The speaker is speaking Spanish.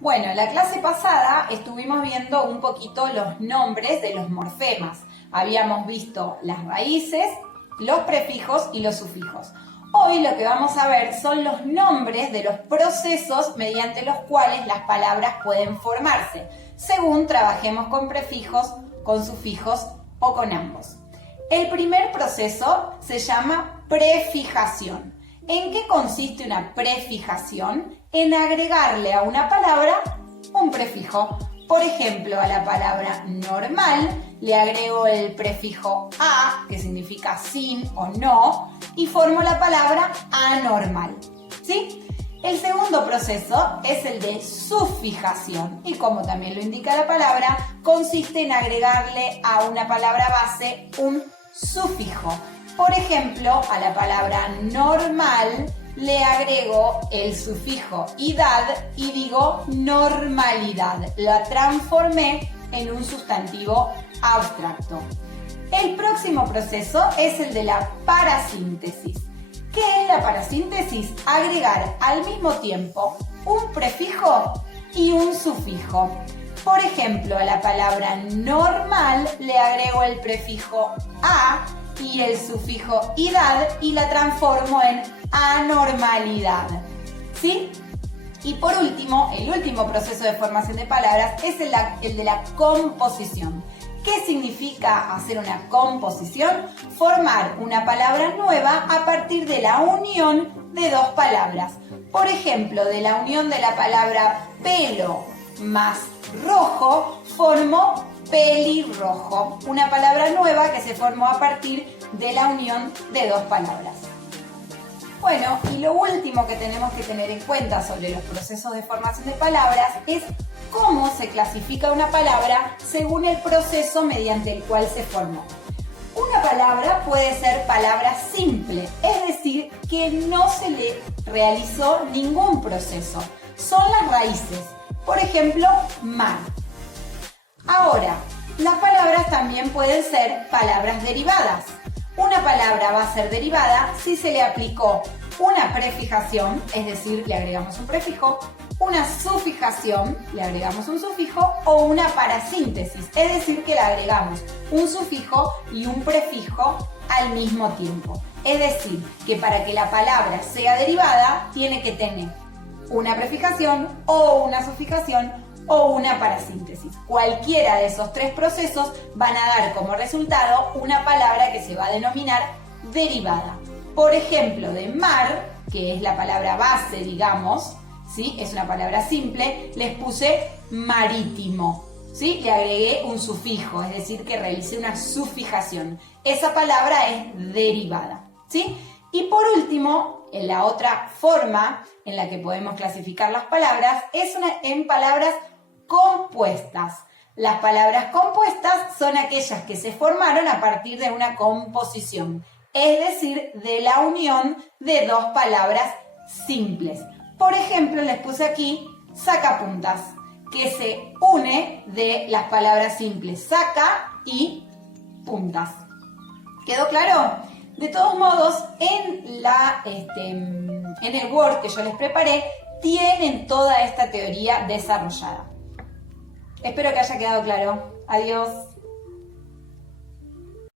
Bueno, en la clase pasada estuvimos viendo un poquito los nombres de los morfemas. Habíamos visto las raíces, los prefijos y los sufijos. Hoy lo que vamos a ver son los nombres de los procesos mediante los cuales las palabras pueden formarse, según trabajemos con prefijos, con sufijos o con ambos. El primer proceso se llama prefijación. ¿En qué consiste una prefijación? En agregarle a una palabra un prefijo. Por ejemplo, a la palabra normal le agrego el prefijo a, que significa sin o no, y formo la palabra anormal. ¿Sí? El segundo proceso es el de sufijación y, como también lo indica la palabra, consiste en agregarle a una palabra base un sufijo. Por ejemplo, a la palabra normal le agrego el sufijo idad y digo normalidad. La transformé en un sustantivo abstracto. El próximo proceso es el de la parasíntesis. ¿Qué es la parasíntesis? Agregar al mismo tiempo un prefijo y un sufijo. Por ejemplo, a la palabra normal le agrego el prefijo a y el sufijo idad y la transformo en anormalidad. ¿Sí? Y por último, el último proceso de formación de palabras es el de la composición. ¿Qué significa hacer una composición? Formar una palabra nueva a partir de la unión de dos palabras. Por ejemplo, de la unión de la palabra pelo más rojo, formo pelirrojo. Una palabra nueva que se formó a partir de la unión de dos palabras. Bueno, y lo último que tenemos que tener en cuenta sobre los procesos de formación de palabras es cómo se clasifica una palabra según el proceso mediante el cual se formó. Una palabra puede ser palabra simple, es decir, que no se le realizó ningún proceso. Son las raíces. Por ejemplo, mar. Ahora, las palabras también pueden ser palabras derivadas. Una palabra va a ser derivada si se le aplicó una prefijación, es decir, le agregamos un prefijo, una sufijación, le agregamos un sufijo, o una parasíntesis, es decir, que le agregamos un sufijo y un prefijo al mismo tiempo. Es decir, que para que la palabra sea derivada, tiene que tener una prefijación o una sufijación o una parasíntesis. Cualquiera de esos tres procesos van a dar como resultado una palabra que se va a denominar derivada. Por ejemplo, de mar, que es la palabra base, digamos, ¿sí? Es una palabra simple, les puse marítimo, ¿sí? Le agregué un sufijo, es decir, que realicé una sufijación. Esa palabra es derivada, ¿sí? Y por último, en la otra forma en la que podemos clasificar las palabras es en palabras compuestas. Las palabras compuestas son aquellas que se formaron a partir de una composición, es decir, de la unión de dos palabras simples. Por ejemplo, les puse aquí sacapuntas, que se une de las palabras simples saca y puntas. ¿Quedó claro? De todos modos, en el Word que yo les preparé, tienen toda esta teoría desarrollada. Espero que haya quedado claro. Adiós.